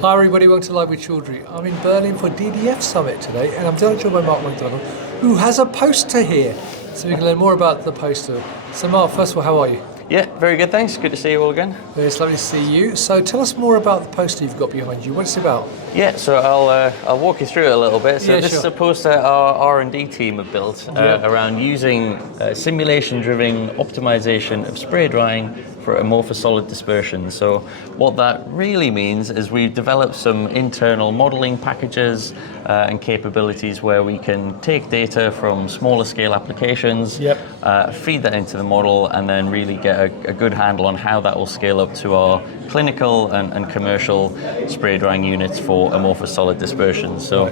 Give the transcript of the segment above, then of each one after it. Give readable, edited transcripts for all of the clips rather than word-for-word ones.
Hi everybody, welcome to Live with Children. I'm in Berlin for DDF Summit today, and I'm joined by Mark Macdonald, who has a poster here, so we can learn more about the poster. So Mark, first of all, how are you? Yeah, very good, thanks. Good to see you all again. It's lovely to see you. So tell us more about the poster you've got behind you. What's it about? Yeah, so I'll walk you through it a little bit. So Yeah, this sure. is a poster our R&D team have built around using simulation-driven optimization of spray drying for amorphous solid dispersion. So what that really means is we've developed some internal modeling packages and capabilities where we can take data from smaller scale applications, feed that into the model, and then really get a good handle on how that will scale up to our clinical and commercial spray drying units for amorphous solid dispersion. So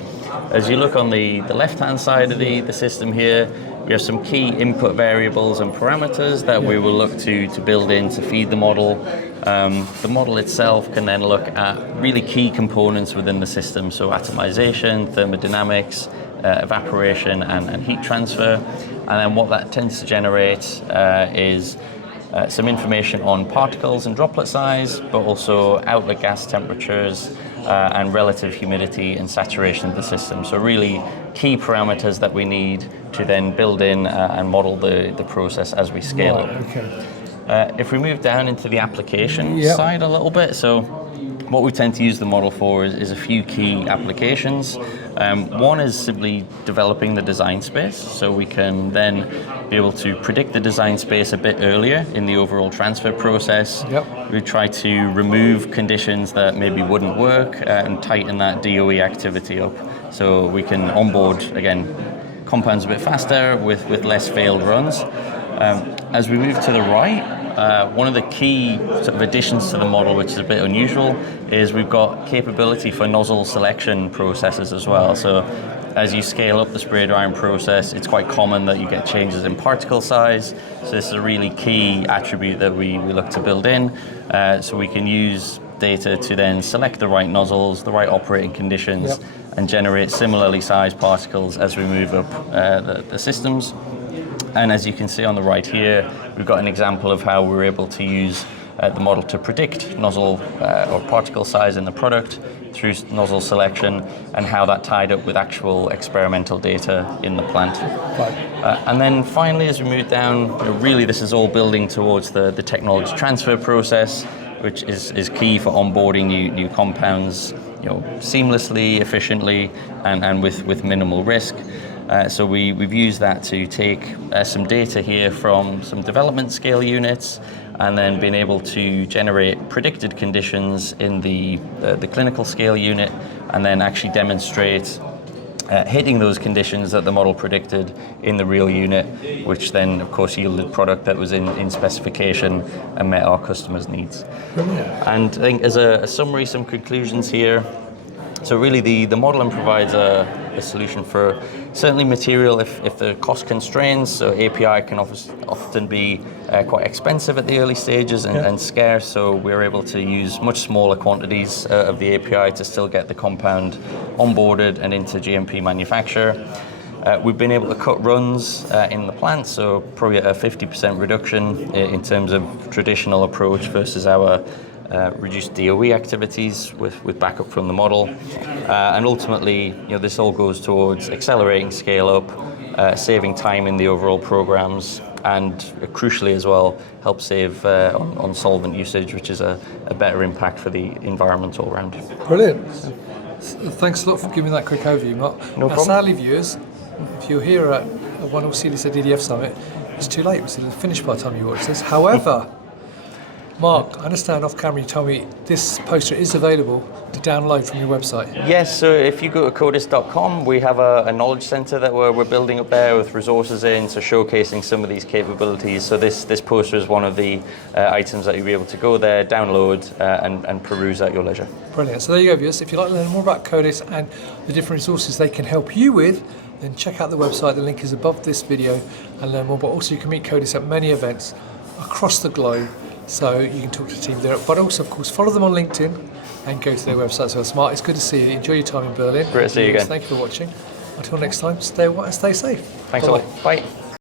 as you look on the left-hand side of the system here, we have some key input variables and parameters that we will look to build in to feed the model. The model itself can then look at really key components within the system, so atomization, thermodynamics, evaporation and heat transfer. And then what that tends to generate is some information on particles and droplet size, but also outlet gas temperatures and relative humidity and saturation of the system. So really key parameters that we need to then build in and model the process as we scale up. Okay. If we move down into the application side a little bit, so what we tend to use the model for is a few key applications. One is simply developing the design space, so we can then be able to predict the design space a bit earlier in the overall transfer process. We try to remove conditions that maybe wouldn't work and tighten that DOE activity up, so we can onboard, again, compounds a bit faster with less failed runs. As we move to the right, one of the key sort of additions to the model, which is a bit unusual, is we've got capability for nozzle selection processes as well. So as you scale up the spray drying process, it's quite common that you get changes in particle size. So this is a really key attribute that we look to build in, so we can use data to then select the right nozzles, the right operating conditions, and generate similarly sized particles as we move up the systems. And as you can see on the right here, we've got an example of how we're able to use the model to predict nozzle or particle size in the product through nozzle selection, and how that tied up with actual experimental data in the plant. And then finally, as we move down, really this is all building towards the technology transfer process, which is key for onboarding new compounds, seamlessly, efficiently, and with minimal risk. So we've used that to take some data here from some development scale units, and then been able to generate predicted conditions in the clinical scale unit, and then actually demonstrate hitting those conditions that the model predicted in the real unit, which then of course yielded product that was in specification and met our customers' needs. And I think as a summary, some conclusions here. So really the modeling provides a solution for certainly material if the cost constraints. So API can often be quite expensive at the early stages and scarce, so we're able to use much smaller quantities of the API to still get the compound onboarded and into GMP manufacture. We've been able to cut runs in the plant, so probably a 50% reduction in terms of traditional approach versus our reduced DOE activities with backup from the model. And ultimately, this all goes towards accelerating scale up, saving time in the overall programs, and crucially as well, help save on solvent usage, which is a better impact for the environment all around. Brilliant. Thanks a lot for giving that quick overview, Mark. No problem. Sadly, viewers, if you're here at one of CD's DDF Summit, it's too late. It's finished by the time you watch this. However, Mark, I understand off camera you told me this poster is available to download from your website. Yes, so if you go to Codis.com, we have a knowledge center that we're building up there with resources in, so showcasing some of these capabilities. So this poster is one of the items that you'll be able to go there, download, and peruse at your leisure. Brilliant. So there you go, viewers. If you'd like to learn more about Codis and the different resources they can help you with, then check out the website. The link is above this video, and learn more. But also you can meet Codis at many events across the globe. So you can talk to the team there, but also, of course, follow them on LinkedIn and go to their website. So Smart, it's good to see you. Enjoy your time in Berlin. Great to see you again. Thank you for watching. Until next time, stay safe. Thanks a lot. Bye.